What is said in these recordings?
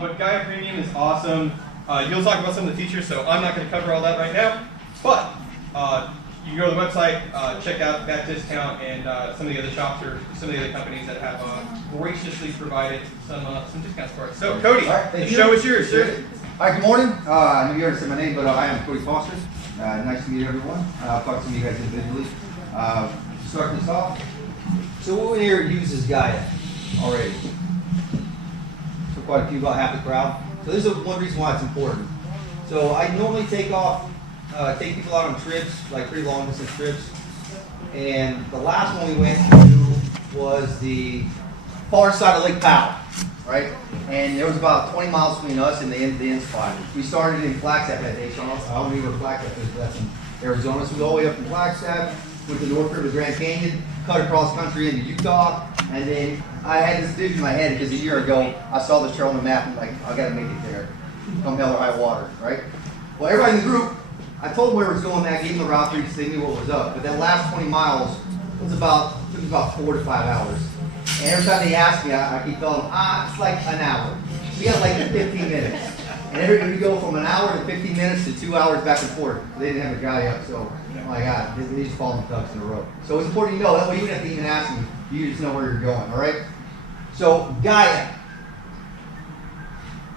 But Gaia Premium is awesome. You'll talk about some of the features, so I'm not going to cover all that right now. But you can go to the website, check out that discount and some of the other shops or some of the other companies that have graciously provided some discounts for us. So, Cody, the show is yours, sir. Hi, good morning. I know you already said my name, but I am Cody Foster. Nice to meet everyone. I'll talk to some of you guys individually. Starting this off. So, who in here uses Gaia already? So, quite a few, about half the crowd. So, this is one reason why it's important. So, I normally take people out on trips, like pretty long distance trips. And the last one we went to was the far side of Lake Powell, right? And there was about 20 miles between us and the end spot. We started in Flagstaff that day, so I don't know where Flagstaff is, but that's in Arizona. So we go all the way up from Flagstaff, went to North River Grand Canyon, cut across country into Utah, and then I had this vision in my head because a year ago I saw this trail on the map and like, I gotta make it there, come hell or high water, right? Well, everybody in the group, I told them where it was going, I gave them the route because they knew what was up. But that last 20 miles was about 4 to 5 hours. And every time they asked me, I keep telling them, it's like an hour. We got like 15 minutes. And everybody would go from an hour to 15 minutes to 2 hours back and forth. They didn't have a guy up, so oh my God, they just falling ducks in a row. So it's important to know that way you don't have to even ask me, you just know where you're going, all right? So Gaia.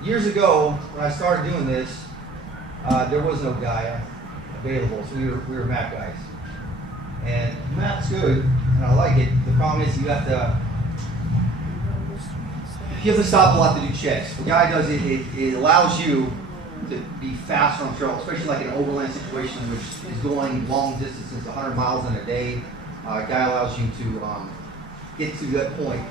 Years ago, when I started doing this, there was no Gaia available, so we were map guys. And the map's good, and I like it. The problem is you have to stop a lot to do checks. What Gaia does, it allows you to be faster on trail, especially like an overland situation, which is going long distances, 100 miles in a day. Gaia allows you to get to that point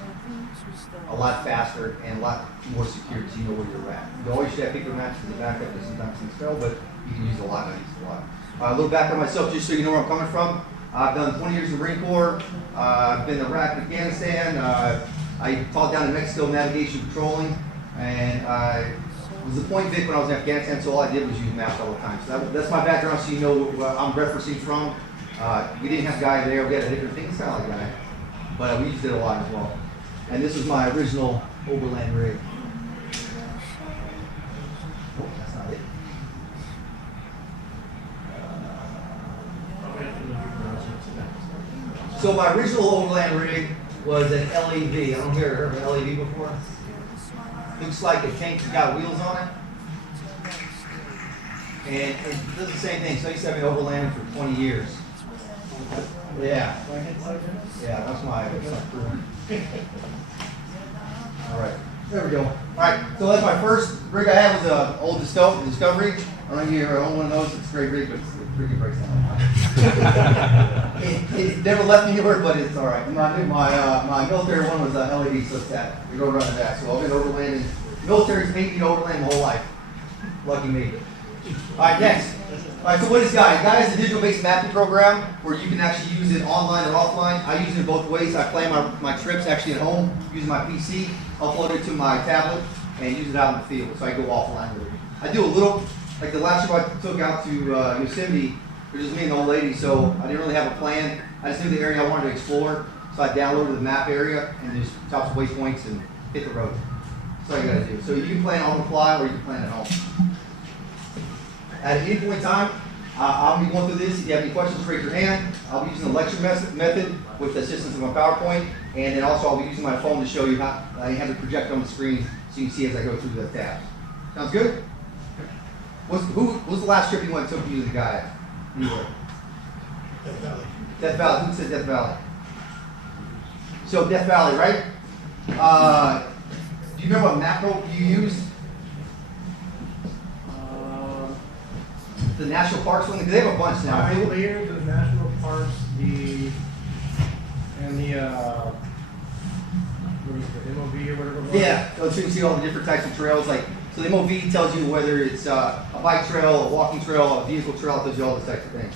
a lot faster and a lot more secure because you know where you're at. You always should have paper maps as a backup because sometimes things fail, but you can use a lot. I use a lot. A little background on myself, just so you know where I'm coming from. I've done 20 years in the Marine Corps. I've been to Iraq and Afghanistan. I taught down in Mexico navigation patrolling, and I was a point Vic when I was in Afghanistan, so all I did was use maps all the time. So that's my background, so you know where I'm referencing from. We didn't have Gaia there. We had a different thing. It's kind of like Gaia, but we used it a lot as well. And this was my original overland rig. Oh, that's not it. So my original overland rig was an LEV. I don't know if you ever heard of an LEV before. Looks like a tank that's got wheels on it. And it does the same thing. So I used to have been overlanding for 20 years. Yeah. Yeah, that's my crew. All right, there we go. All right, so that's my first rig I had was an old Discovery. I don't know if you ever own one of those. It's a great rig, but it freaking breaks down. it never left me anywhere, but it's all right. My military one was a LED, so it's that. We go running that. So I've been overlanding. Military's made me overland my whole life. Lucky me. All right, next. All right, so what is Gaia? Gaia is a digital-based mapping program where you can actually use it online or offline. I use it in both ways. I plan my trips actually at home using my PC, upload it to my tablet, and use it out in the field. So I go offline with it. I do a little, like the last trip I took out to Yosemite, it was just me and the old lady, so I didn't really have a plan. I just knew the area I wanted to explore, so I downloaded the map area and just top some waypoints and hit the road. That's all you gotta do. So you can plan on the fly or you can plan at home. At any point in time, I'll be going through this. If you have any questions, raise your hand. I'll be using the lecture method with the assistance of my PowerPoint, and then also I'll be using my phone to show you how I have it projected on the screen so you can see as I go through the tabs. Sounds good? Who was the last trip you went to using Gaia? Anywhere? Death Valley. Death Valley. Who said Death Valley? So Death Valley, right? Do you remember what macro you used? The national parks one, because they have a bunch now. I layered the national parks, what is it, MOV or whatever it was? Yeah, so you can see all the different types of trails. Like, so the MOV tells you whether it's a bike trail, a walking trail, a vehicle trail. It tells you all those types of things.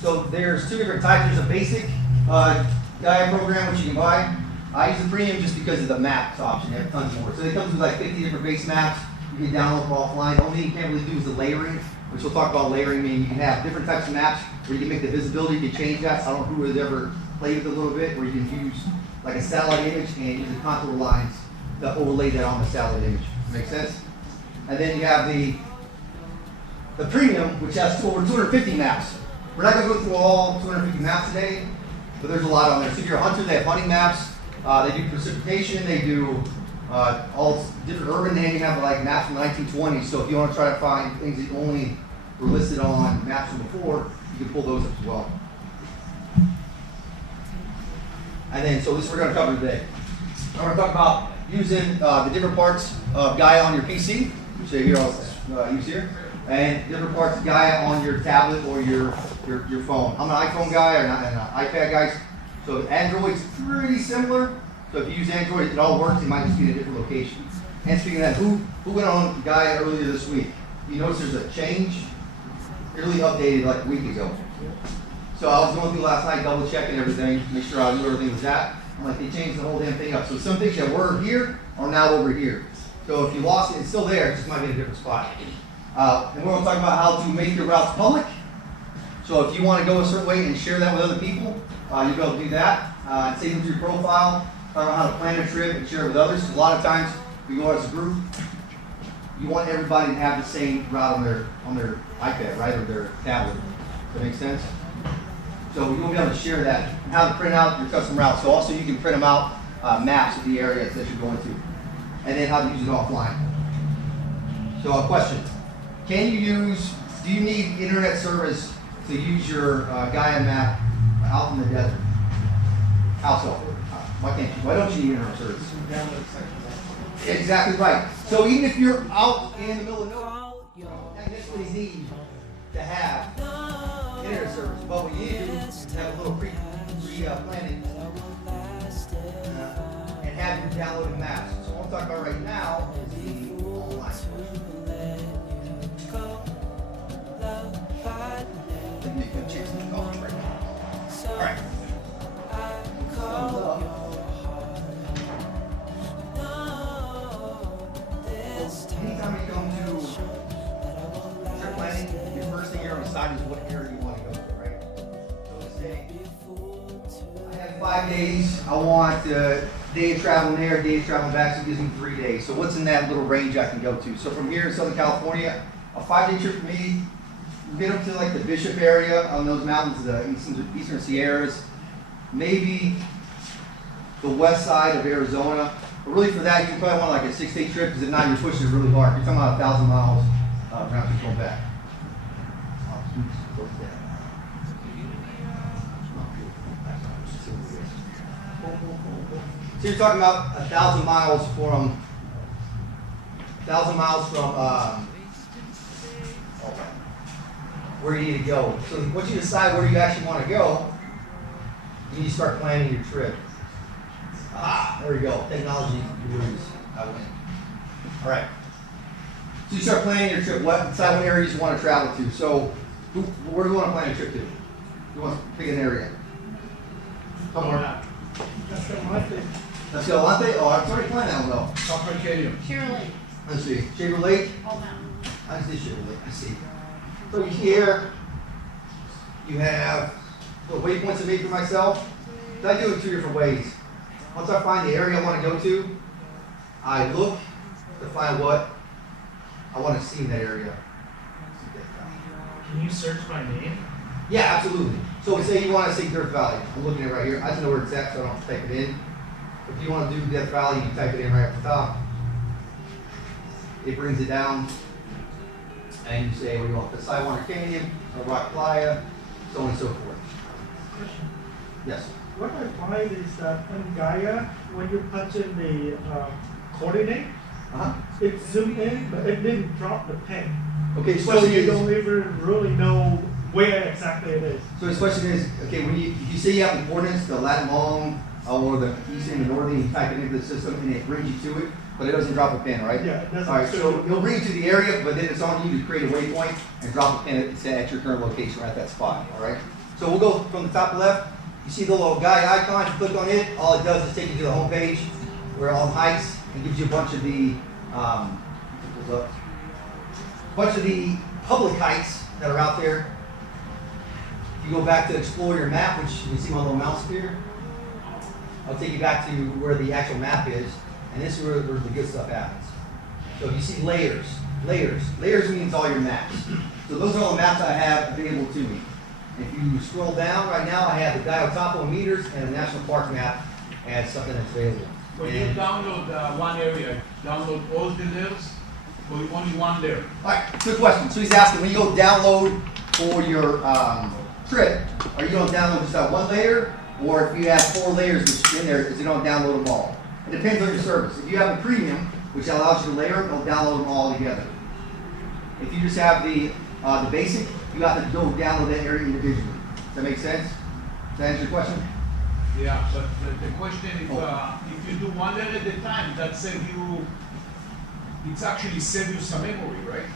So there's two different types. There's a basic Gaia program which you can buy. I use the premium just because of the maps option. They have tons more. So it comes with like 50 different base maps. You can download them offline. The only thing you can't really do is the layering, which we'll talk about layering. I mean, you can have different types of maps where you can make the visibility, you can change that. So I don't know who has ever played with it a little bit, where you can use like a satellite image and use the contour lines to overlay that on the satellite image. Make sense? And then you have the premium, which has over 250 maps. We're not going to go through all 250 maps today, but there's a lot on there. So if you're a hunter, they have hunting maps. They do precipitation. They do all different urban. They even have like maps from the 1920s. So if you want to try to find things that only were listed on maps from before, you can pull those up as well. And then, so this is what we're going to cover today. I'm going to talk about using the different parts of Gaia on your PC, which here I'll use here, and different parts of Gaia on your tablet or your phone. I'm an iPhone guy or an iPad guy, so Android's pretty similar. So if you use Android, it all works. It might just be in a different location. And speaking of that, who went on Gaia earlier this week? You notice there's a change. It really updated like a week ago. So I was going through last night, double checking everything, make sure I knew everything was at. I'm like, they changed the whole damn thing up. So some things that were here are now over here. So if you lost it, it's still there, it just might be in a different spot. And we're going to talk about how to make your routes public. So if you want to go a certain way and share that with other people, you'll be able to do that. Save them to your profile, talk about how to plan a trip and share it with others. A lot of times we go as a group, you want everybody to have the same route on their iPad, right, or their tablet. Does that make sense? So you'll be able to share that and how to print out your custom routes. So also you can print them out maps of the areas that you're going to, and then how to use it offline. So a question: do you need internet service to use your Gaia map out in the desert? How so? Why don't you need internet service? Exactly right. So even if you're out in the middle of nowhere, you don't technically need to have internet service. But what you need to do is have a little pre-planning and have your downloaded maps. So what I'm talking about right now is the online portion. Let me go check some colors right now. All right. Anytime you come to trip planning, your first thing you're going to decide is what area you want to go to, right? So let's say I have 5 days. I want a day of traveling there, a day of traveling back, so it gives me 3 days. So what's in that little range I can go to? So from here in Southern California, a 5-day trip for me, you get up to like the Bishop area on those mountains, the Eastern Sierras, maybe the west side of Arizona. But really for that, you probably want like a 6-day trip, because if not, you're pushing it really hard. You're talking about 1,000 miles round trip going back. So you're talking about 1,000 miles from where you need to go. So once you decide where you actually want to go, you need to start planning your trip. There we go. Technology gurus. I win. All right. So you start planning your trip. Decide what areas you want to travel to. So where do you want to plan a trip to? You want to pick an area. Somewhere. Escalante? Oh, I've already planned that one though. Top Arcadia. Shaver Lake. Let's see. Shaver Lake? All mountain. I see Shaver Lake. I see. So here you have little waypoints I made for myself. I do it 2 different ways. Once I find the area I want to go to, I look to find what I want to see in that area. Can you search my name? Yeah, absolutely. So say you want to see Death Valley. I'm looking at it right here. I just know where it's at, so I don't have to type it in. If you want to do Death Valley, you type it in right at the top. It brings it down. And you say, what do you want? The Sidewinder Canyon, the Rock Playa, so on and so forth. Question. Yes. What I find is that in Gaia, when you punch in the coordinate, it zoomed in, but it didn't drop the pen. Okay, so So you don't even really know where exactly it is. So his question is, okay, when you say you have the coordinates, the lat long, or the east and the northern, you type it into the system and it brings you to it, but it doesn't drop a pin, right? Yeah, it doesn't. All right, so it'll bring you to the area, but then it's on you to create a waypoint and drop a pin at your current location right at that spot, all right? So we'll go from the top left. You see the little Gaia icon, you click on it, all it does is take you to the home page where all the hikes and gives you a bunch of the goes up. Bunch of the public heights that are out there. If you go back to explore your map, which you can see my little mouse here, I'll take you back to where the actual map is, and this is where the good stuff happens. So if you see layers means all your maps. So those are all the maps I have available to me. If you scroll down right now, I have the Gaia topo meters and the national park map and something that's available. When you download one area, download all the layers, or only one layer? All right, good question. So he's asking, when you go download for your trip, are you going to download just that one layer, or if you have 4 layers which in there, is it going to download them all? It depends on your service. If you have a premium, which allows you to layer them, it'll download them all together. If you just have the basic, you have to go download that area individually. Does that make sense? Does that answer your question? Yeah, but the question is, if you do one layer at a time, that save you, it's actually save you some memory, right?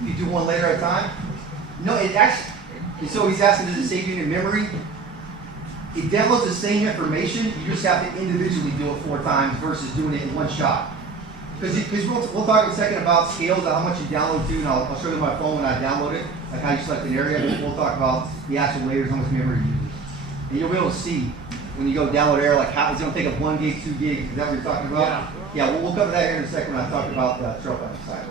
If you do one layer at a time? No, it actually, so he's asking, does it save you in memory? It downloads the same information, you just have to individually do it 4 times versus doing it in one shot. Because we'll talk in a second about scales, of how much you download to, and I'll show you my phone when I download it, like how you select an area, but we'll talk about the actual layers, how much memory you use. And you'll be able to see when you go download area, like how it's going to take up 1 gig, 2 gigs, is that what you're talking about? Yeah, we'll cover that here in a second when I talk about the trail planning side.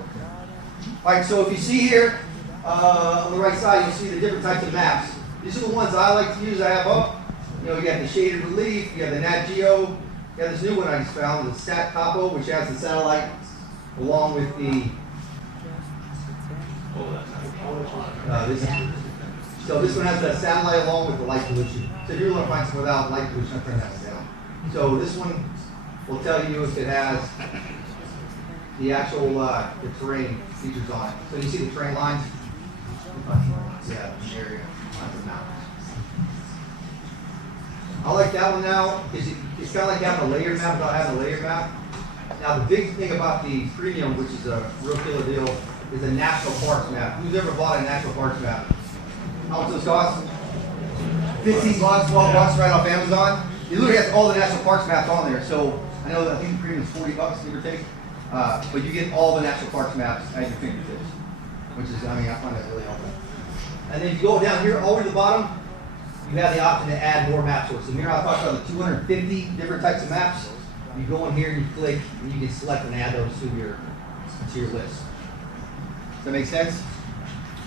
Alright, so if you see here, on the right side, you'll see the different types of maps. These are the ones I like to use, I have up. You know, you have the shaded relief, you have the Nat Geo, you have this new one I just found, the Sat Topo, which has the satellite along with the so this one has the satellite along with the light pollution. So if you want to find some without light pollution, I'll turn that one down. So this one will tell you if it has the actual the terrain features on it. So you see the terrain lines? Yeah, the area on the mountains. I like that one now because it's kind of like having a layer map without having a layer map. Now the big thing about the premium, which is a real killer deal, is a national parks map. Who's ever bought a national parks map? How much those cost? 15 bucks, 12 bucks right off Amazon. You literally have all the national parks maps on there. So I know that I think the premium is 40 bucks, give or take. But you get all the national parks maps at your fingertips, which is, I mean, I find that really helpful. And then if you go down here all the way to the bottom, you have the option to add more map sources. And here I talked about the 250 different types of maps. You go in here and you click, and you can select and add those to your list. Does that make sense?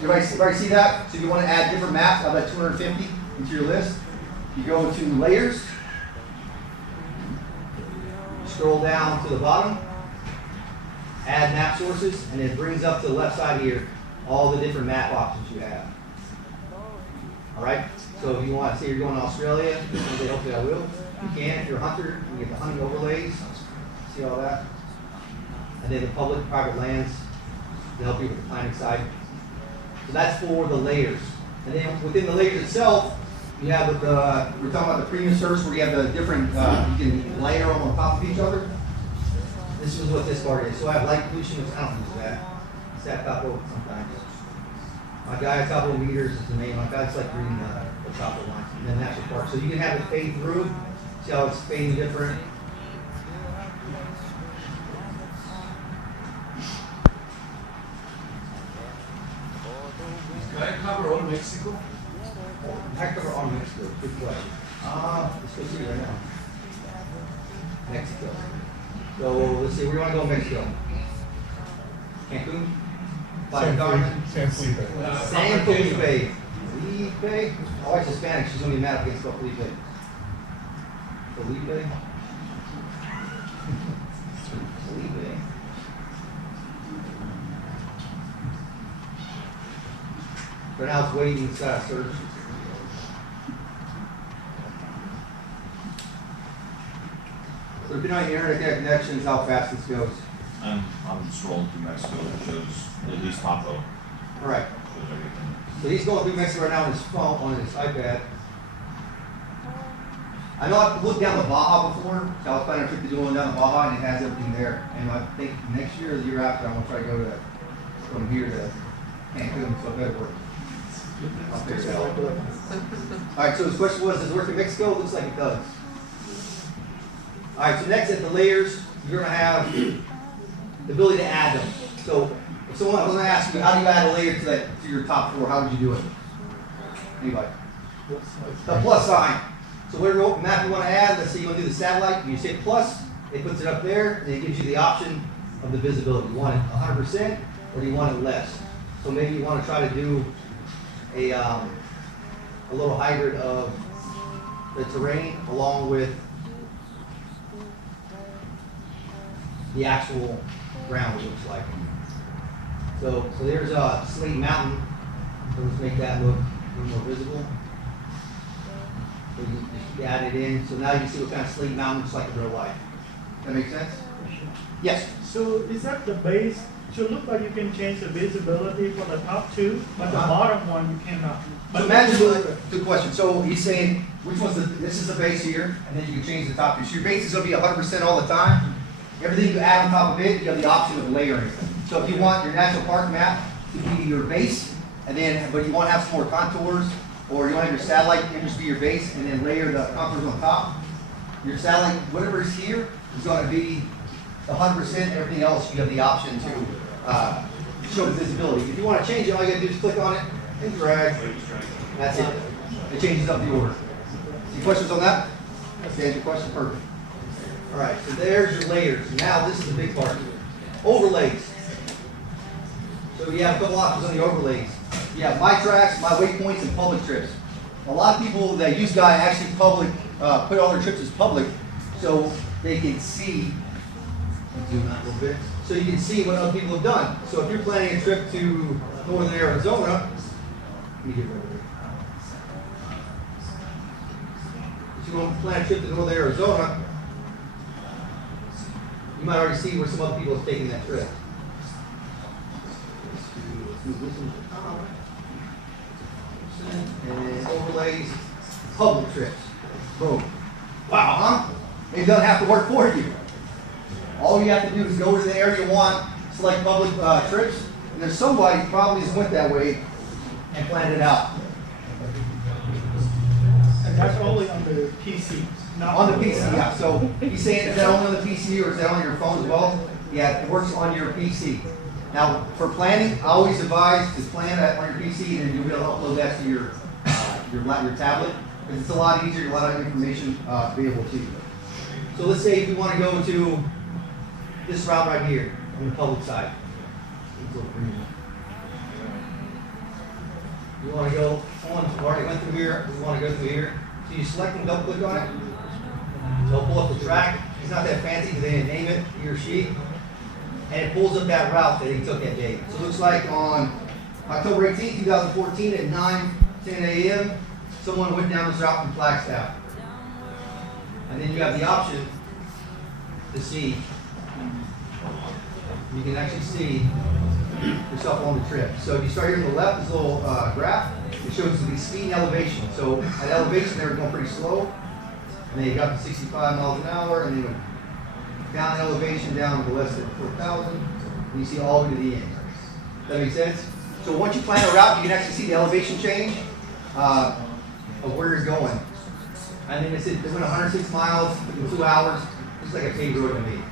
Everybody see that? So if you want to add different maps out of that 250 into your list, you go to layers, you scroll down to the bottom, add map sources, and it brings up to the left side here all the different map options you have. All right? So if you want to say you're going to Australia, hopefully I will. You can, if you're a hunter, you get the hunting overlays. See all that? And then the public, private lands to help you with the planning side. So that's for the layers. And then within the layers itself, you have we're talking about the premium service where you have the different, you can layer them on top of each other. This is what this part is. So I have light pollution, which I don't use that. It's that topo sometimes. My Gaia topo meters is the main one. I just like reading the topo lines. And then national park. So you can have it fade through. See how it's fading different. Can I cover all Mexico? I cover all Mexico. Good question. Let's go see right now. Mexico. So let's see. Where do you want to go in Mexico? Cancun? San Felipe. San Felipe. Felipe. Oh, it's Hispanic. She's gonna be mad if I can spell Felipe. Felipe. Felipe. But now it's waiting inside search. So if you don't have internet connections, how fast this goes. I'm scrolling through Mexico. It shows at least Topo. All right. Shows everything. So he's going through Mexico right now on his phone, on his iPad. I know I've looked down the Baja before, so I was planning a trip to do one down the Baja, and it has everything there. And I think next year or the year after, I'm gonna try to go from here to Cancun, so it better work. I'll figure it out. All right, so his question was, does it work in Mexico? It looks like it does. All right, so next at the layers, you're gonna have the ability to add them. So if someone was gonna ask you, how do you add a layer to your top floor, how would you do it? Anybody? The plus sign. So whatever map you want to add, let's say you want to do the satellite, you say plus, it puts it up there, and it gives you the option of the visibility. You want it 100% or do you want it less? So maybe you want to try to do a little hybrid of the terrain along with the actual ground, it looks like. So there's a Slate Mountain. So let's make that look a little more visible. So you just add it in. So now you can see what kind of Slate Mountain looks like in real life. That make sense? Yes. So is that the base? So it look like you can change the visibility for the top two, but the bottom one you cannot. So imagine, good question. So he's saying, which one's this is the base here, and then you can change the top two. So your base is going to be 100% all the time. Everything you add on top of it, you have the option of layering. So if you want your national park map to be your base, and then, but you want to have some more contours, or you want to have your satellite image be your base, and then layer the contours on top, your satellite, whatever is here, is going to be 100%. Everything else, you have the option to show the visibility. If you want to change it, all you got to do is click on it and drag. That's it. It changes up the order. Any questions on that? That's the answer your question. Perfect. All right, so there's your layers. Now this is the big part. Overlays. So you have a couple options on the overlays. You have my tracks, my waypoints, and public trips. A lot of people that use Gaia actually put all their trips as public, so they can see. Zoom out a little bit. So you can see what other people have done. So if you're planning a trip to northern Arizona, let me get rid of it. If you want to plan a trip to northern Arizona, you might already see where some other people have taken that trip. And overlays, public trips. Boom. Wow, huh? It doesn't have to work for you. All you have to do is go to the area you want, select public trips, and there's somebody probably just went that way and planned it out. And that's only on the PC, not On the PC, yeah. So he's saying, is that only on the PC or is that on your phone as well? Yeah, it works on your PC. Now, for planning, I always advise to plan that on your PC, and then you'll be able to upload that to your tablet, because it's a lot easier, a lot of information available to you. So let's say if we want to go to this route right here on the public side. You want to go, someone already went through here, we want to go through here. So you select and double click on it. So it'll pull up the track. It's not that fancy because they didn't name it, he or she. And it pulls up that route that he took that day. So it looks like on October 18, 2014 at 9:10 a.m., someone went down this route from Flagstaff. And then you have the option to see. You can actually see yourself on the trip. So if you start here on the left, this little graph, it shows the speed and elevation. So at elevation, they were going pretty slow. And they got to 65 miles an hour, and they went down in elevation, down to less than 4,000. And you see all the way to the end. Does that make sense? So once you plan a route, you can actually see the elevation change of where you're going. And then it said they went 106 miles in 2 hours. It's like a paved road to me.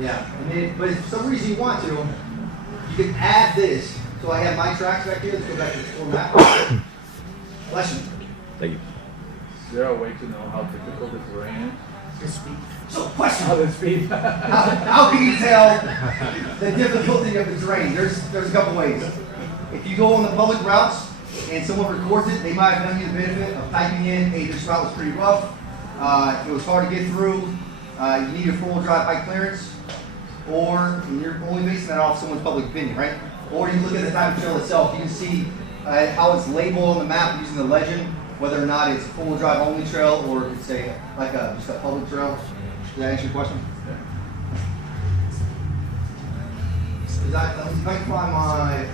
Yeah, and then, but if for some reason you want to, you can add this. So I have my tracks back here. Let's go back to the full map. Lesson. Thank you. Is there a way to know how difficult the terrain is? So question. How the speed? How can you tell the difficulty of the terrain? There's a couple ways. If you go on the public routes and someone records it, they might have done you the benefit of typing in, hey, this route was pretty rough. It was hard to get through. You need a four-wheel drive high clearance. Or you're only basing that off someone's public opinion, right? Or you look at the type of trail itself, you can see how it's labeled on the map using the legend, whether or not it's a four-wheel drive only trail or if it's just a public trail. Does that answer your question? If I can find my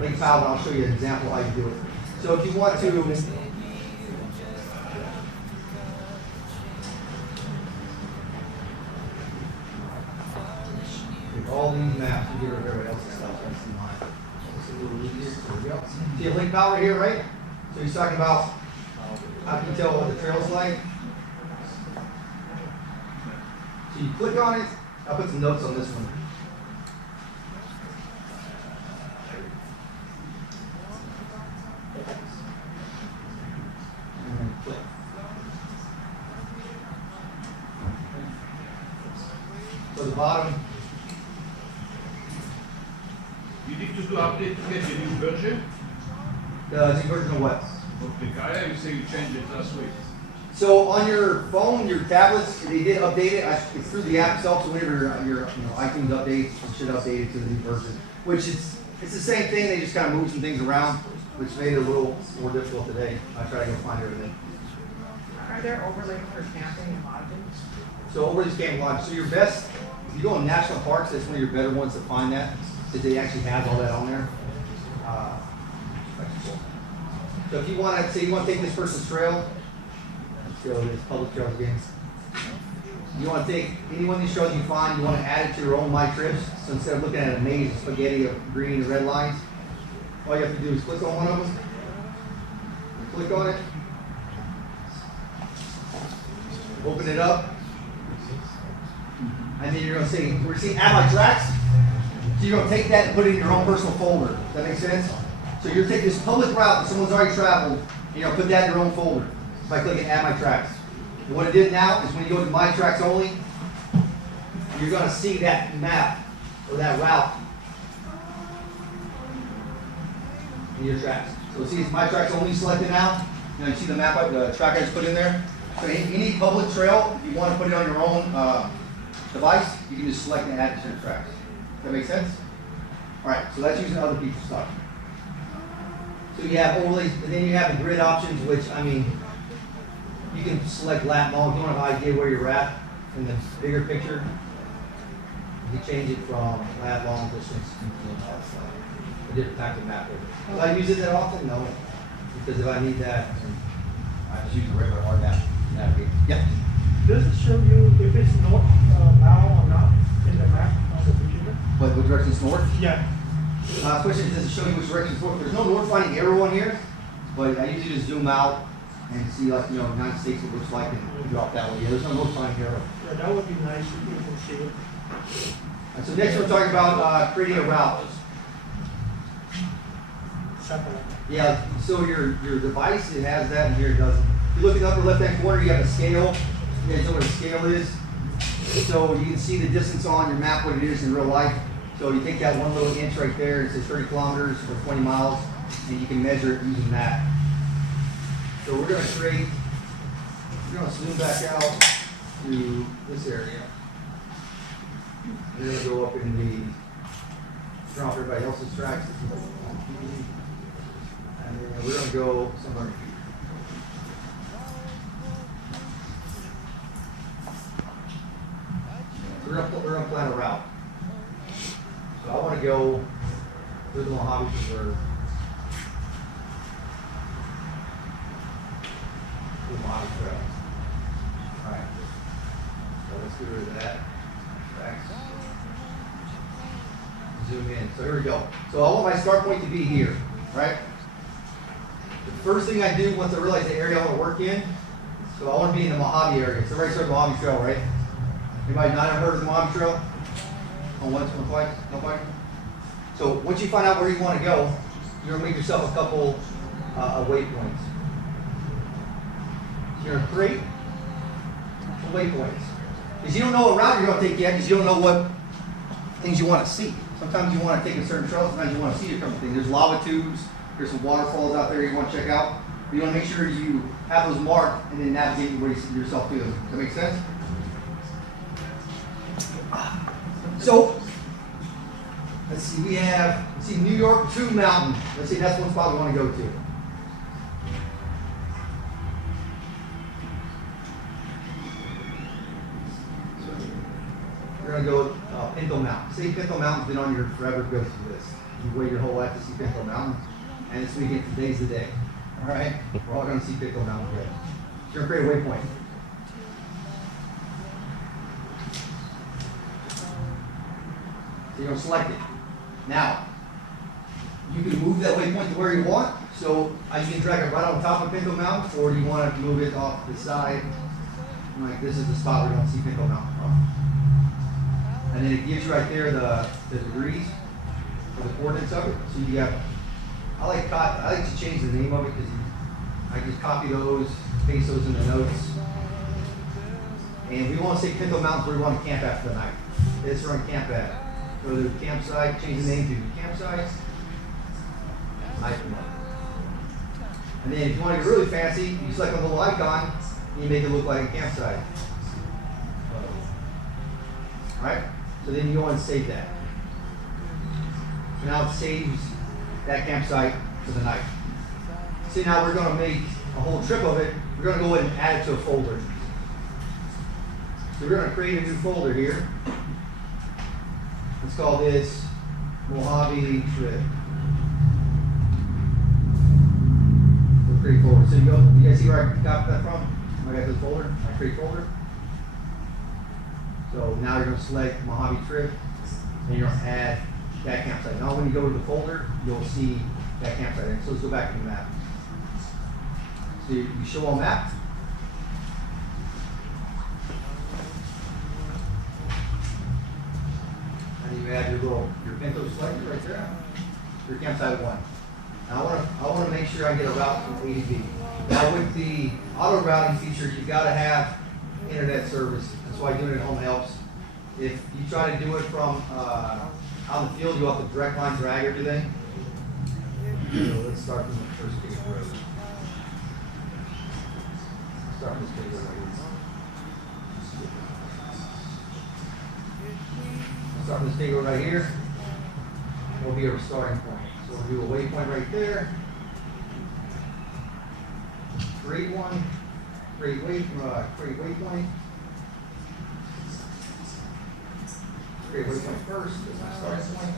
link file, and I'll show you an example of how you do it. So if you want to all these maps and get rid of everybody else's stuff. That's in mine. It's a little easier. There we go. See a link file right here, right? So he's talking about how can you tell what the trail's like. So you click on it. I'll put some notes on this one. the bottom. You need to do update to get the new version The new version of what? of the Gaia. You say you changed it last week. So on your phone, your tablets, they did update it. It's through the app itself. So whenever your iTunes updates, it should update it to the new version. Which it's the same thing. They just kind of moved some things around, which made it a little more difficult today. I try to go find everything. Are there overlays for camping and lodging? So overlays can't lodge. So your best, if you go in national parks, that's one of your better ones to find that, because they actually have all that on there. That's cool. So if you want to say you want to take this person's trail, let's go to this public trails again. You want to take any one of these trails you find, you want to add it to your own My Trips. So instead of looking at a maze of spaghetti of green and red lines, all you have to do is click on one of them. Click on it. Open it up. And then you're going to say, we're seeing add my tracks. So you're going to take that and put it in your own personal folder. Does that make sense? So you're taking this public route that someone's already traveled, and you're going to put that in your own folder by clicking add my tracks. And what it did now is when you go to my tracks only, you're going to see that map or that route in your tracks. So see, it's my tracks only selected now. You know, you see the map, the track I just put in there. So any public trail, if you want to put it on your own device, you can just select and add it to your tracks. Does that make sense? All right, so that's using other people's stuff. So you have overlays, and then you have the grid options, which, I mean, you can select lat long. If you don't have an idea where you're at in the bigger picture, you can change it from lat long distance to a different type of map. Do I use it that often? No, because if I need that, I just use a regular hard map. Yeah. Does it show you if it's north now or not in the map on the computer? What direction is north? Yeah. Question is, does it show you which direction is north? There's no north finding arrow on here, but I usually just zoom out and see, like, you know, United States what it looks like and drop that one. Yeah, there's no north finding arrow. Yeah, that would be nice if you can see it. And so next we're talking about creating a route. Satellite. Yeah, so your device, it has that, and here it doesn't. If you look in the upper left-hand corner, you have a scale. You guys know what a scale is? So you can see the distance on your map, what it is in real life. So you take that one little inch right there, it says 30 kilometers or 20 miles, and you can measure it using that. So we're going to zoom back out to this area. We're going to go up in the, turn off everybody else's tracks. And then we're going to go somewhere here. We're going to plan a route. So I want to go through the Mojave Preserve. The Mojave Trail. Alright. So let's get rid of that. Tracks. Zoom in. So here we go. So I want my start point to be here, right? The first thing I do once I realize the area I want to work in, so I want to be in the Mojave area. So right here, the Mojave Trail, right? Anybody not ever heard of the Mojave Trail? On once, one twice? Nobody? So once you find out where you want to go, you're going to make yourself a couple waypoints. So you're going to create waypoints. Because you don't know what route you're going to take yet, because you don't know what things you want to see. Sometimes you want to take a certain trail, sometimes you want to see a couple things. There's lava tubes, there's some waterfalls out there you want to check out. But you want to make sure you have those marked and then navigate where you see yourself to them. Does that make sense? So, let's see, let's see, New York to Mountain. Let's see, that's one spot we want to go to. We're going to go Pinto Mountain. Say Pinto Mountain's been on your forever go-to list. You wait your whole life to see Pinto Mountain, and this weekend, today's the day. All right? We're all going to see Pinto Mountain today. So you're going to create a waypoint. So you're going to select it. Now, you can move that waypoint to where you want. So you can drag it right on top of Pinto Mountain, or you want to move it off the side. Like this is the spot we're going to see Pinto Mountain from. And then it gives you right there the degrees or the coordinates of it. So you have, I like to change the name of it because I just copy those, paste those in the notes. And we want to say Pinto Mountain where we want to camp after the night. It's run camp at. Go to the campsite, change the name to campsite. Icon. And then if you want to get really fancy, you select a little icon and you make it look like a campsite. Alright? So then you go and save that. So now it saves that campsite for the night. See, now we're going to make a whole trip of it. We're going to go ahead and add it to a folder. So we're going to create a new folder here. Let's call this Mojave Trip. We'll create a folder. So you guys see where I got that from? I got this folder. I create folder. So now you're going to select Mojave Trip, and you're going to add that campsite. Now when you go to the folder, you'll see that campsite. So let's go back to the map. So you show on map. And you add your Pinto selector right there. Your campsite 1. Now I want to make sure I get a route from A to B. Now with the auto routing feature, you got to have internet service. That's why doing it at home helps. If you try to do it from out in the field, you have to direct line drag everything. So let's start from the first page road. Start from this page right here. Start from this page right here. Will be our starting point. So we'll do a waypoint right there. Create one. Create waypoint. Create waypoint first. That's my starting point.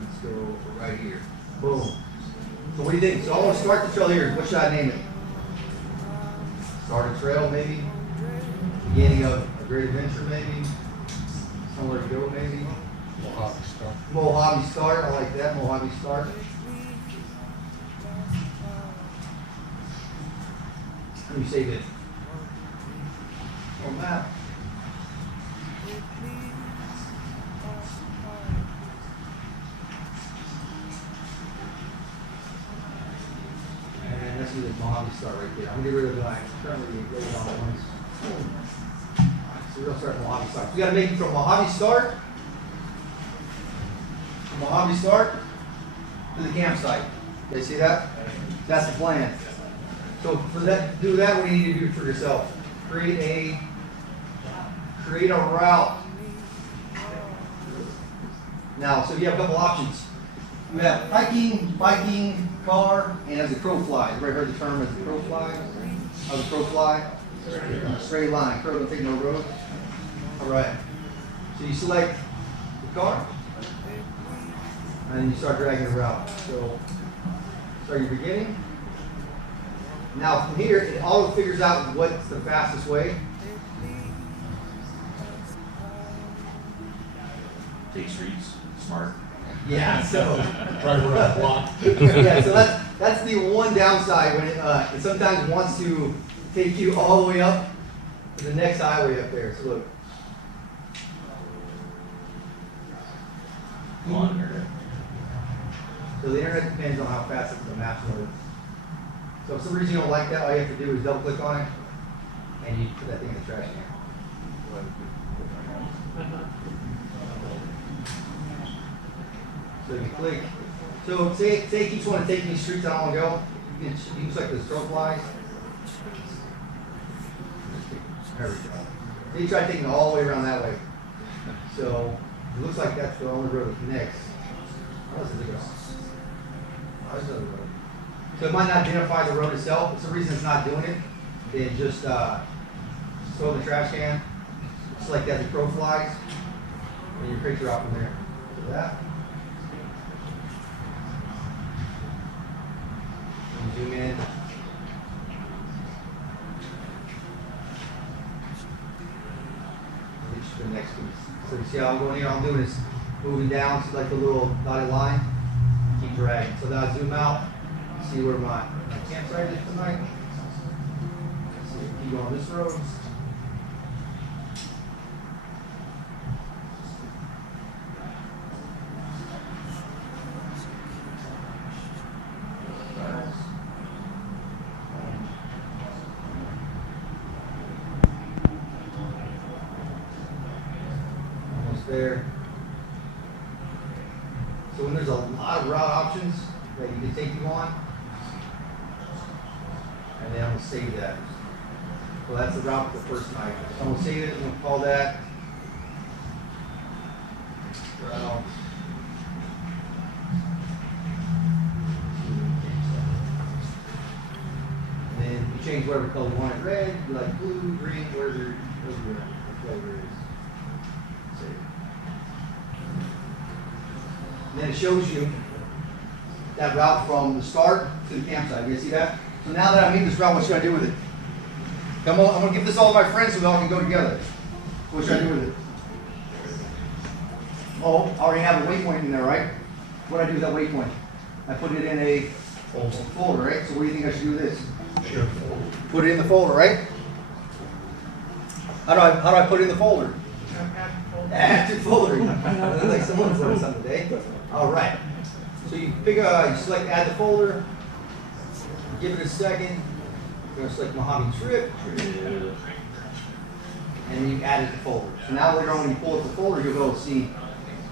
Let's go right here. Boom. So what do you think? So I want to start the trail here. What should I name it? Start a trail, maybe. Beginning of a great adventure, maybe. Somewhere to go, maybe. Mojave Star. Mojave Start. I like that. Mojave Start. Let me save it. On map. And let's do this Mojave Start right there. I'm gonna get rid of the currently loaded on ones. Alright, so we're gonna start Mojave Start. We gotta make it from Mojave Start to the campsite. You see that? That's the plan. So for that, to do that, what do you need to do for yourself? Create a route. Now, so you have a couple options. You have hiking, biking, car, and as the crow flies. Everybody heard the term as the crow flies? How the crow fly? Straight line. Crow don't take no road. All right. So you select the car, and then you start dragging the route. So start your beginning. Now from here, it auto figures out what's the fastest way. Take streets, smart. Yeah, so Drive around the block. yeah, so that's the one downside when it sometimes wants to take you all the way up to the next highway up there. So look. Go on, internet. So the internet depends on how fast the maps load. So if for some reason you don't like that, all you have to do is double click on it and you put that thing in the trash can. So you click. So say it keeps wanting to take me streets I don't want to go. You can select the stroke flies. There we go. Then you try taking it all the way around that way. So it looks like that's the only road that connects. How does it go? How's the other road? So it might not identify the road itself. It's the reason it's not doing it. Then just throw in the trash can, select that the crow flies, and your picture out from there. So that. And zoom in. Reach to the next piece. So you see how I'm going here? All I'm doing is moving down to like the little dotted line. Keep dragging. So now I zoom out. See where my campsite is tonight. So keep going this road. there. So when there's a lot of route options that you can take you on, and then I'm gonna save that. So that's the route for the first night. So I'm gonna save it, I'm gonna call that route. And then you change whatever color you want it, red, you like blue, green, whatever your flavor is. Save. And then it shows you that route from the start to the campsite. You see that? So now that I made this route, what should I do with it? Come on, I'm gonna give this all to my friends so we all can go together. What should I do with it? Oh, I already have a waypoint in there, right? What do I do with that waypoint? I put it in a folder, right? So what do you think I should do with this? Sure. Put it in the folder, right? How do I put it in the folder? Add to folder. Like someone's learned something today. All right. So you pick you select add to folder. Give it a second. You're gonna select Mojave trip, and then you add it to folder. So now later on when you pull up the folder, you'll be able to see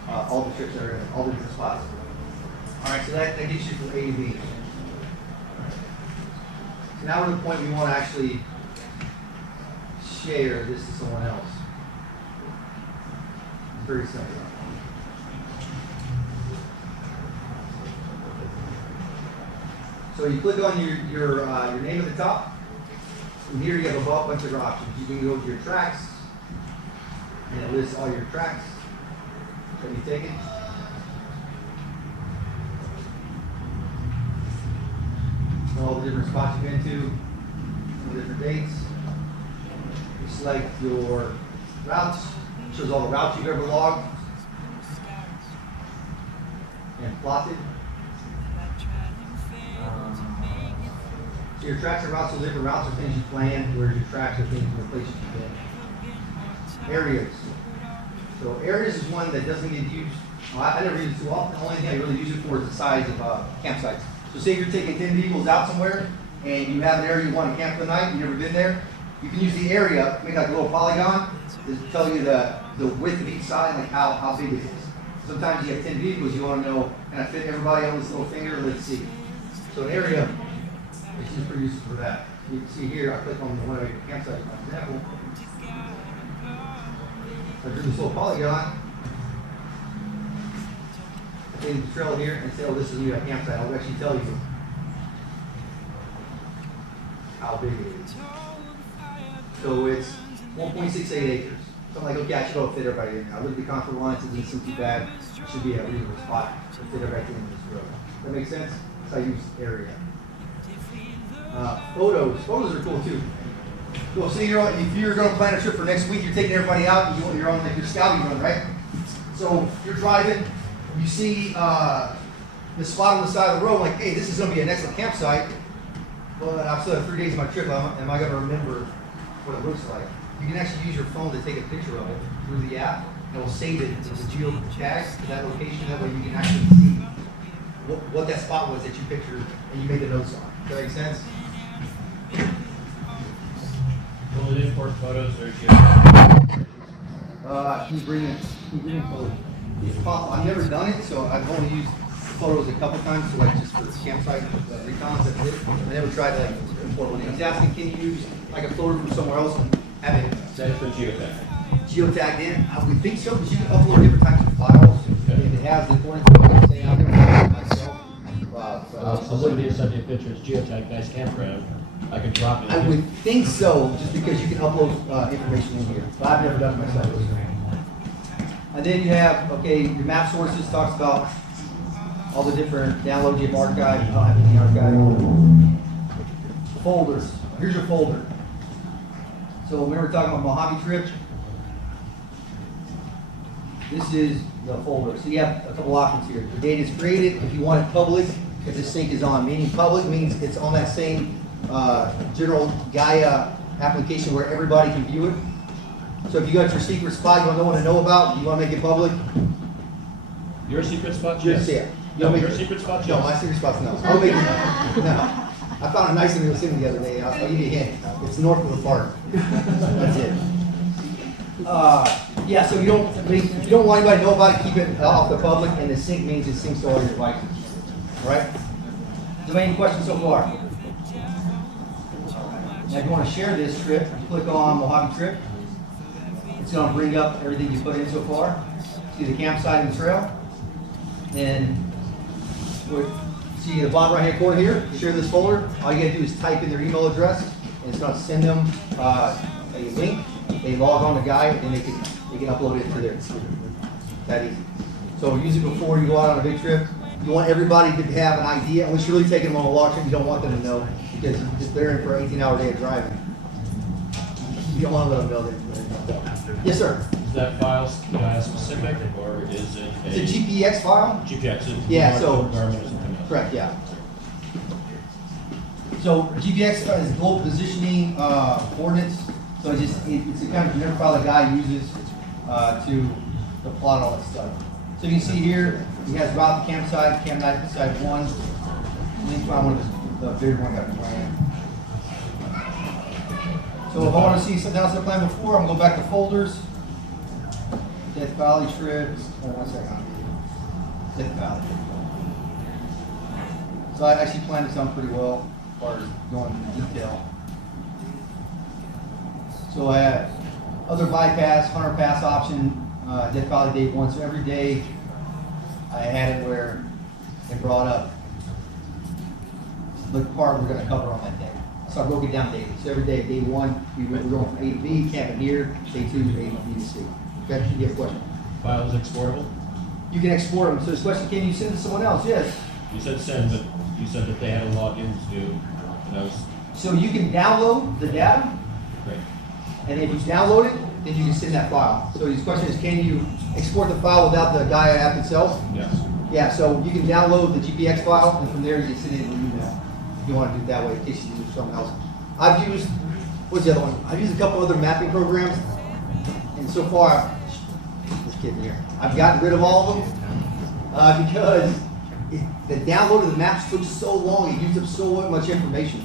all the trips that are in it, all the different spots. All right. So that gets you from A to B. So now we're at the point we want to actually share this to someone else. It's very simple. So you click on your name at the top. From here you have a bunch of options. You can go to your tracks, and it lists all your tracks that you've taken. All the different spots you've been to, the different dates. You select your routes, shows all the routes you've ever logged and plotted. So your tracks and routes are different routes are things you plan, whereas your tracks are things where places you've been. Areas. So areas is one that doesn't get used. Well, I never use it too often. The only thing I really use it for is the size of campsites. So say you're taking 10 vehicles out somewhere and you have an area you want to camp for the night, you've never been there, you can use the area, make like a little polygon, to tell you the width of each side, like how big it is. Sometimes you have 10 vehicles, you want to know, can I fit everybody on this little finger? Let's see. So an area is pretty useful for that. You can see here, I click on one of your campsites, for example. I drew this little polygon. I take the trail here and say, oh, this is a campsite. I'll actually tell you how big it is. So it's 1.68 acres. So I'm like, okay, I should be able to fit everybody in there. I look at the contour lines, it doesn't seem too bad. It should be a reasonable spot to fit everybody in this road. That makes sense? That's how I use area. Photos. Photos are cool too. So say if you're going to plan a trip for next week, you're taking everybody out, and you're on your scouting run, right? So you're driving, you see the spot on the side of the road, like, hey, this is going to be an excellent campsite. Well, I still have 3 days of my trip. Am I going to remember what it looks like? You can actually use your phone to take a picture of it through the app, and it will save it as a geo tag to that location. That way you can actually see what that spot was that you pictured and you made the notes on. Does that make sense? Will it import photos or geotag? Can you bring in photos? It's possible. I've never done it, so I've only used photos a couple times, so like just for campsite recons. That's it. I never tried to import one. He's asking, can you use like a photo from somewhere else and have it That's the geotag. geotagged in? I would think so, because you can upload different types of files. And it has the according to what I'm saying. I've never done it myself. So somebody sent me a picture, it's geotagged, nice campground. I could drop it. I would think so, just because you can upload information in here. But I've never done it myself. And then you have, okay, your map sources talks about all the different downloads you have archived. I don't have any archive. Folders. Here's your folder. So remember talking about Mojave trip? This is the folder. So you have a couple options here. The data is created. If you want it public, if the sync is on. Meaning public means it's on that same general Gaia application where everybody can view it. So if you got your secret spot you want no one to know about, you want to make it public? Your secret spot? Yes. Yeah. No, your secret spot? No, my secret spot's no. I'll make it. No. I found a nice one in Yosemite the other day. I'll give you a hint. It's north of the park. That's it. Yeah, so you don't want anybody to know about it, keep it off the public, and the sync means it syncs to all your devices. Right? Do you have any questions so far? Now, if you want to share this trip, you click on Mojave Trip. It's going to bring up everything you put in so far. See the campsite and the trail. And see the bottom right hand corner here, share this folder. All you got to do is type in their email address, and it's going to send them a link. They log on to Gaia, and they can upload it to their. That easy. So use it before you go out on a big trip. You want everybody to have an idea. Unless you're really taking them on a long trip, you don't want them to know, because if they're in for an 18-hour day of driving, you don't want to let them know that. Yes, sir. Is that file specific, or is it It's a GPX file. GPX? Yeah, so- Environment or something else? Correct, yeah. So GPX is global positioning coordinates. So it's a kind of generic file that Gaia uses to plot all that stuff. So you can see here, he has route to campsite, campsite 1. Let me find one of the bigger one I got planned. So if I want to see something else I planned before, I'm going to go back to folders. Death Valley trips. Oh, 1 second. Death Valley. So I actually planned this out pretty well as far as going into detail. So I had other bypass, hunter pass option, Death Valley day 1. So every day I had it where it brought up the part we're going to cover on that day. So I broke it down daily. So every day, day 1, we're going from A to B, camping here. Day 2, A to B to C. Okay, you have a question? File is exportable? You can export them. So this question, can you send to someone else? Yes. You said send, but you said that they had to log in to do, and I was, So you can download the data, great. and if you download it, then you can send that file. So his question is, can you export the file without the Gaia app itself? Yes. Yeah, so you can download the GPX file, and from there you can send it in your email. If you want to do it that way, in case you use something else. I've used, what's the other one? I've used a couple other mapping programs, and so far, this kid here, I've gotten rid of all of them because the download of the maps took so long, it used up so much information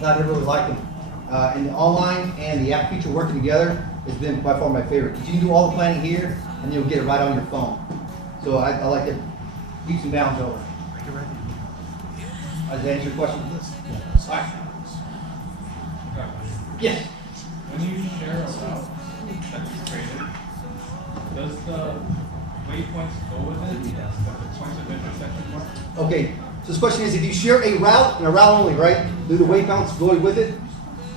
that I never really liked them. And the online and the app feature working together has been by far my favorite. Because you can do all the planning here, and you'll get it right on your phone. So I like it. Leaps and bounds over. Does that answer your question? All right. Yes. When you share a route that you created, does the waypoints go with it? The points of intersection mark? Okay. So this question is, if you share a route and a route only, right? Do the waypoints go with it?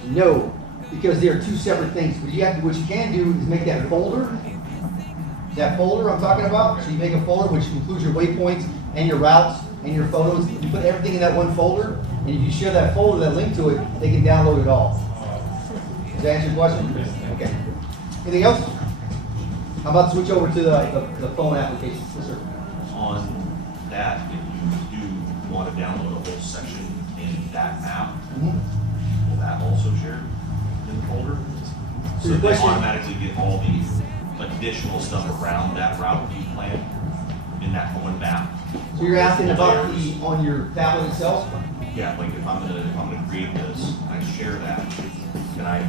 No, because they are two separate things. But what you can do is make that folder. That folder I'm talking about. So you make a folder which includes your waypoints and your routes and your photos. You put everything in that one folder, and if you share that folder, that link to it, they can download it all. Does that answer your question? Okay. Anything else? How about switch over to the phone application? Yes, sir. On that, if you do want to download a whole section in that map, will that also share in the folder? So So the they question- automatically get all the additional stuff around that route you planned in that one map? So you're asking about on your tablet itself? Yeah, like if I'm gonna create this, I share that, can I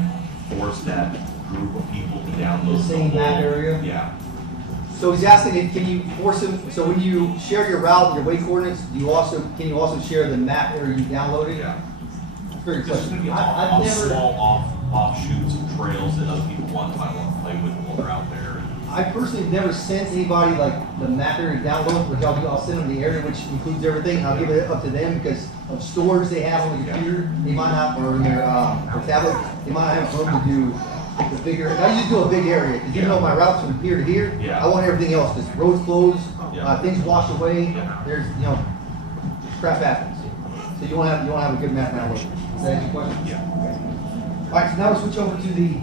force that group of people to download? The same map whole- area? Yeah. So he's asking, can you force them, so when you share your route and your way coordinates, can you also share the map area you downloaded? Yeah. Very good This is gonna question. be all I've never, small offshoots of trails that other people might want to play with while they're out there. I personally have never sent anybody like the map area download, which I'll send them the area which includes everything. I'll give it up to them because of storage they have on the computer. They might not, or in their tablet, they might not have room to do the bigger. I usually do a big area because even though my routes from here to here, Yeah. I want everything else. Because roads closed, Yeah. things wash away. Yeah. There's crap happens. So you want to have a good map download. Does that answer your question? Yeah. All right, so now we'll switch over to the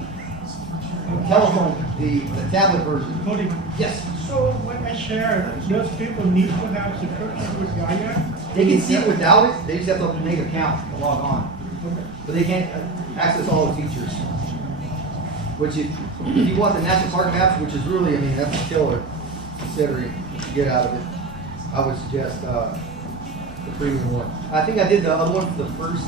telephone, the tablet version. Cody, Yes. so when I share, those people need to have subscription with Gaia? They can see it without it, they just have to make an account to log on. Okay. But they can't access all the features. Which if you want the national park maps, which is really, that's a killer, considering what you get out of it, I would suggest the premium one. I think I did the other one for the first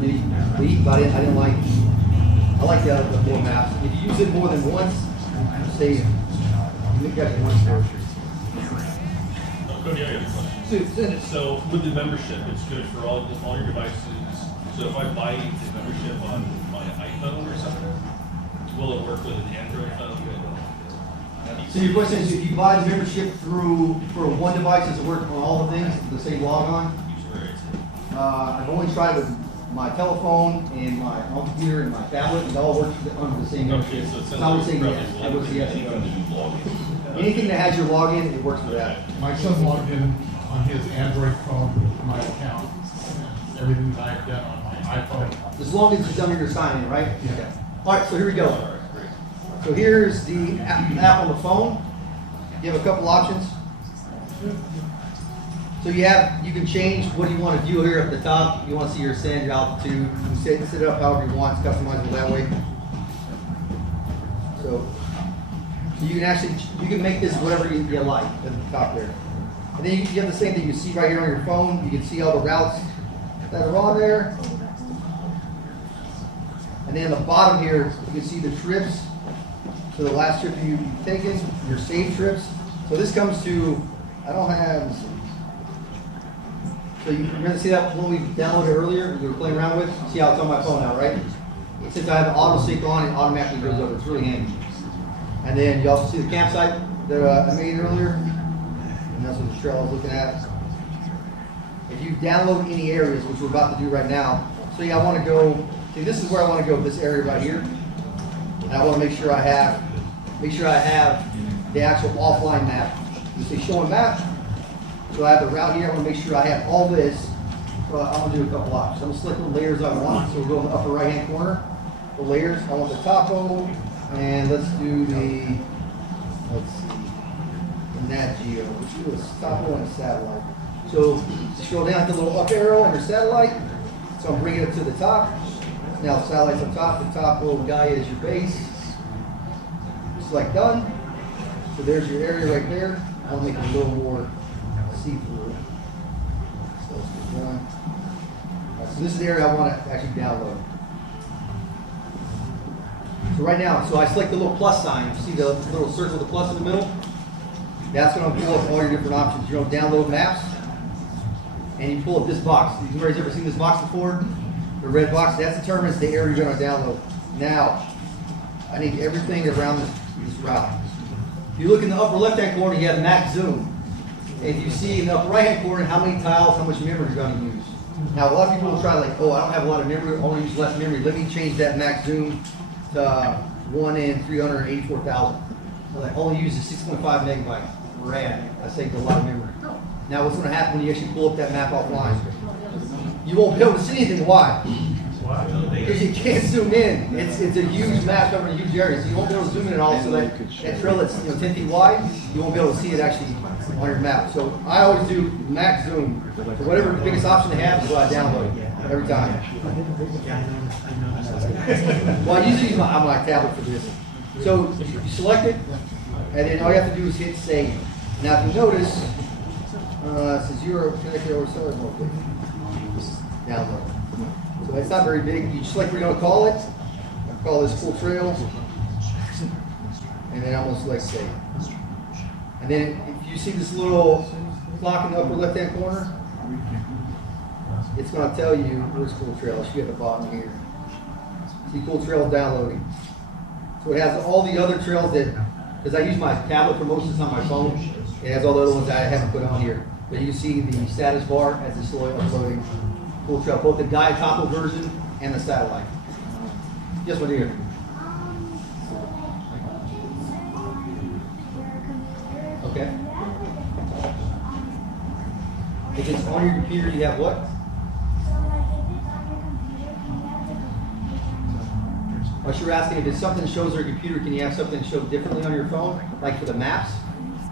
maybe week, but I didn't like it. I like the more maps. If you use it more than once, say, you got one there. Cody, I got a question. So with the membership, it's good for all your devices. So if I buy the membership on my iPhone or something, will it work with an Android phone? So your question is, if you buy the membership for one device, does it work on all the things, the same log on? I've only tried it with my telephone and my home computer and my tablet, and it all works under the same membership. Okay, so it So sounds I would like say probably yes. I would say yes. login. Anything that has your login, it works for that. My son logged in on his Android phone with my account, and everything that I've done on my iPhone. As long as it's under your sign in, right? Yeah. Okay. All right, so here we go. So here's the app on the phone. You have a couple options. So you can change what you want to do here at the top. You want to see your send, your altitude. You can set it up however you want. It's customizable that way. So you can make this whatever you like at the top there. And then you have the same thing you see right here on your phone. You can see all the routes that are on there. And then on the bottom here, you can see the trips. So the last trip you've taken, your saved trips. So this comes to, I don't have, so you're going to see that when we downloaded earlier, we were playing around with. See how it's on my phone now, right? Since I have the auto sync on, it automatically goes over. It's really handy. And then you also see the campsite that I made earlier. And that's what the trail I was looking at. If you download any areas, which we're about to do right now, so yeah, I want to go, see this is where I want to go, this area right here. And I want to make sure I have the actual offline map. You see showing map. So I have the route here. I want to make sure I have all this. So I'm going to do a couple options. I'm going to select the layers I want. So we'll go in the upper right hand corner. The layers. I want the topo. And let's do the Nat Geo. Let's do a topo and a satellite. So scroll down to the little up arrow under satellite. So I'm bringing it to the top. Now the satellite's on top. The topo Gaia is your base. Select done. So there's your area right there. I'll make it a little more see-through. So let's get done. All right, so this is the area I want to actually download. So right now, so I select the little plus sign. See the little circle with the plus in the middle? That's going to pull up all your different options. You're going to download maps, and you pull up this box. Everybody's ever seen this box before? The red box, that determines the area you're going to download. Now, I need everything around this route. If you look in the upper left-hand corner, you have max zoom. And if you see in the upper right-hand corner how many tiles, how much memory you're going to use. Now, a lot of people will try like, oh, I don't have a lot of memory, I want to use less memory. Let me change that max zoom to 1 in 384,000. So I only use 6.5 megabytes. Rad. I saved a lot of memory. Now, what's going to happen when you actually pull up that map offline? You won't be able to see anything. Why? Because you can't zoom in. It's a huge map covering a huge area, so you won't be able to zoom in at all. So that trail that's 10 feet wide, you won't be able to see it actually on your map. So I always do max zoom. So whatever the biggest option they have is what I download every time. Well, I usually use my tablet for this. So you select it, and then all you have to do is hit save. Now, if you notice, since you're connected over cellular mode, download. So it's not very big. You select what you're going to call it. I'll call this Full Trail. And then I'm going to select Save. And then if you see this little clock in the upper left-hand corner, it's going to tell you where's Full Trail. It should be at the bottom here. See Full Trail downloading. So it has all the other trails that, because I use my tablet for most of the time on my phone, it has all the other ones that I haven't put on here. But you can see the status bar as it's slowly uploading. Full Trail, both the Gaia Topo version and the satellite. Yes, my dear. Okay. If it's on your computer, you have what? What you're asking, if it's something that shows on your computer, can you have something show differently on your phone, like for the maps?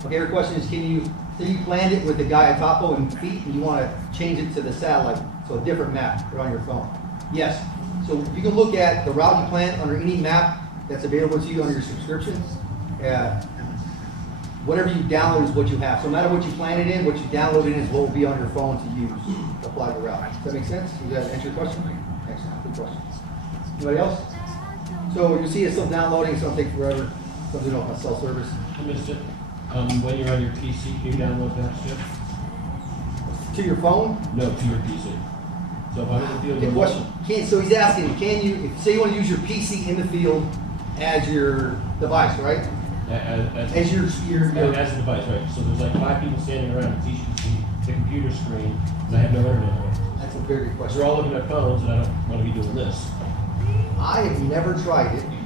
Okay, your question is, can you, so you planned it with the Gaia Topo and feet, and you want to change it to the satellite, so a different map put on your phone? Yes. So you can look at the route you plan under any map that's available to you under your subscription. Whatever you download is what you have. So no matter what you plan it in, what you download in is what will be on your phone to use to apply the route. Does that make sense? Does that answer your question? Excellent. Good question. Anybody else? So you see it's still downloading, it's gonna take forever, because we don't have cell service. I missed it. When you're on your PC, can you download that shit? To your phone? No, to your PC. So if I'm in the field. Good question. So he's asking, can you, say you want to use your PC in the field as your device, right? As your as a device, right? So there's like 5 people standing around the computer screen, and I have no internet. That's a very good question. They're all looking at phones, and I don't want to be doing this. I have never tried it. You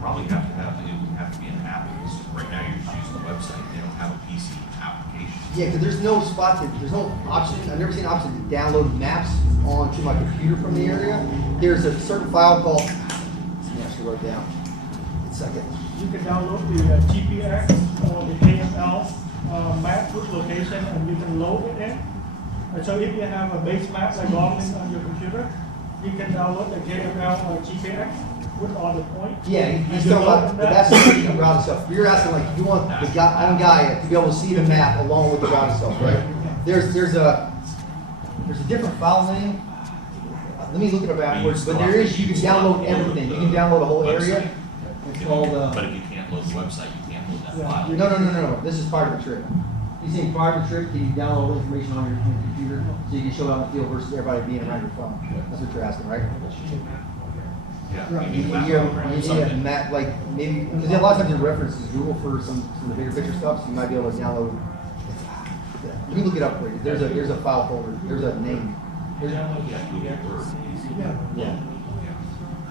probably have to have, it would have to be an app, because right now you're just using the website, they don't have a PC application. Yeah, because there's no spot that, there's no option, I've never seen an option to download maps onto my computer from the area. There's a certain file called, let me actually write it down. One second. You can download the GPX or the KML map with location, and you can load it in. And so if you have a base map like Garmin on your computer, you can download the KML or GPX with all the points. Yeah, he's talking about, but that's the route itself. You're asking like, you want the guy on Gaia to be able to see the map along with the route itself, right? There's a different file name. Let me look it up afterwards, but there is, you can download everything. You can download a whole area. It's called, But if you can't load the website, you can't load that file. no. This is part of the trip. He's saying part of the trip, can you download all the information on your computer so you can show it on the field versus everybody being around your phone? That's what you're asking, right? Yeah. You need a map, like maybe, because a lot of times your references Google for some of the bigger picture stuff, so you might be able to download. Let me look it up for you. There's a file folder. There's a name. Yeah.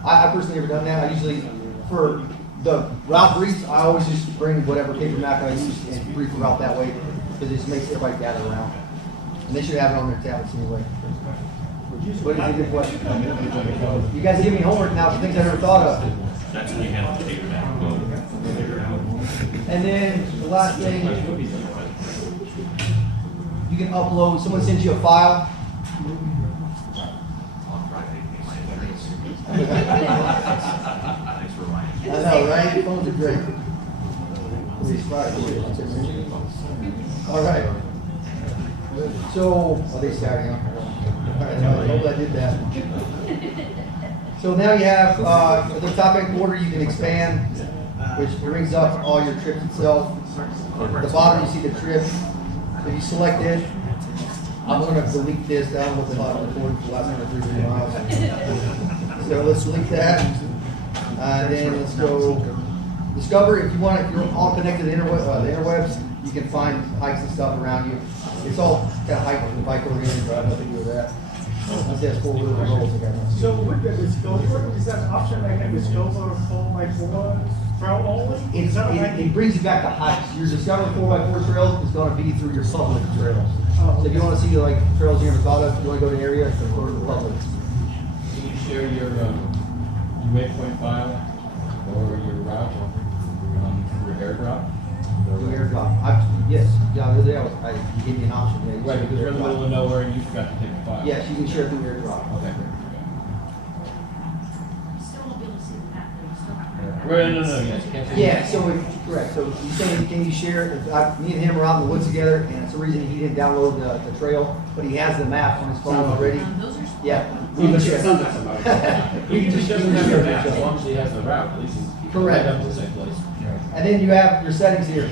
I personally never done that. I usually, for the route briefs, I always just bring whatever paper map I use and brief the route that way, because it just makes everybody gather around. And they should have it on their tablets anyway. What is a good question? You guys give me homework now for things I never thought of. That's when you handle the paper map. And then the last thing, you can upload, someone sends you a file. On Friday, pay my insurance. Thanks for reminding me. I know, right? Phones are great. These Fridays. All right. So, are they starting? All right, I hope I did that. So now you have the topic order you can expand, which brings up all your trips itself. At the bottom you see the trip. If you select it, I'm going to delete this down with the bottom recording for the last 133 miles. So let's delete that. And then let's go discover. If you want, if you're all connected to the interwebs, you can find hikes and stuff around you. It's all kind of hike and bike oriented, but I have nothing to do with that. Unless it has 4 wheel goals again. So with the Discover, is that an option I can Discover 4x4 trail only? Is that like? It brings you back to hikes. Your Discover 4x4 trails is going to be through your public trails. So if you want to see like trails you never thought of, if you want to go to areas, then go to the public. Can you share your waypoint file or your route, your airdrop? Do airdrop. Yes, the other day you gave me an option. Yeah, you Right, should because do you're in the middle airdrop. of nowhere and you forgot to take the file. Yes, you can share through airdrop. Okay. Still won't be able to see the map, though, you still have to. Right, no, yes, you can't see. Yeah, so correct. So you saying can you share? Me and him are out in the woods together, and it's the reason he didn't download the trail, but he has the map on his phone already. Those are. Yeah, we can share. You can just doesn't have your map, as long as he has the route, at least he's Correct. up to the same place. And then you have your settings here.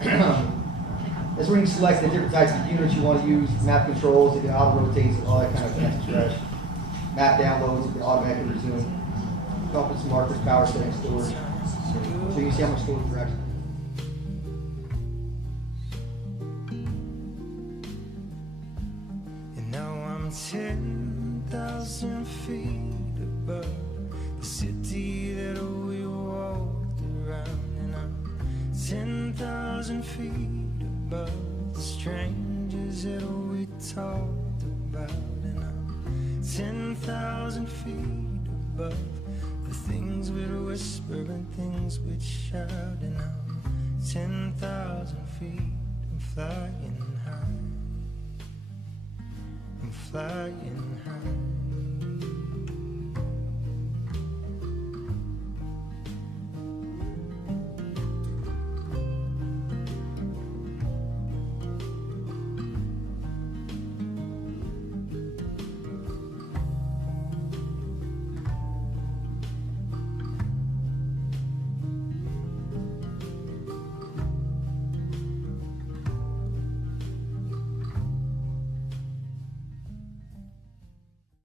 That's where you can select the different types of units you want to use, map controls, it auto rotates, all that kind of fancy trash. Map downloads, it can automatically resume. Compass markers, power settings, storage. So you can see how much storage you're actually. And now I'm 10,000 feet above the city that we walked around, and I'm 10,000 feet above the strangers that we talked about, and I'm 10,000 feet above the things we'd whisper and things we'd shout, and I'm 10,000 feet. I'm flying high. I'm flying high.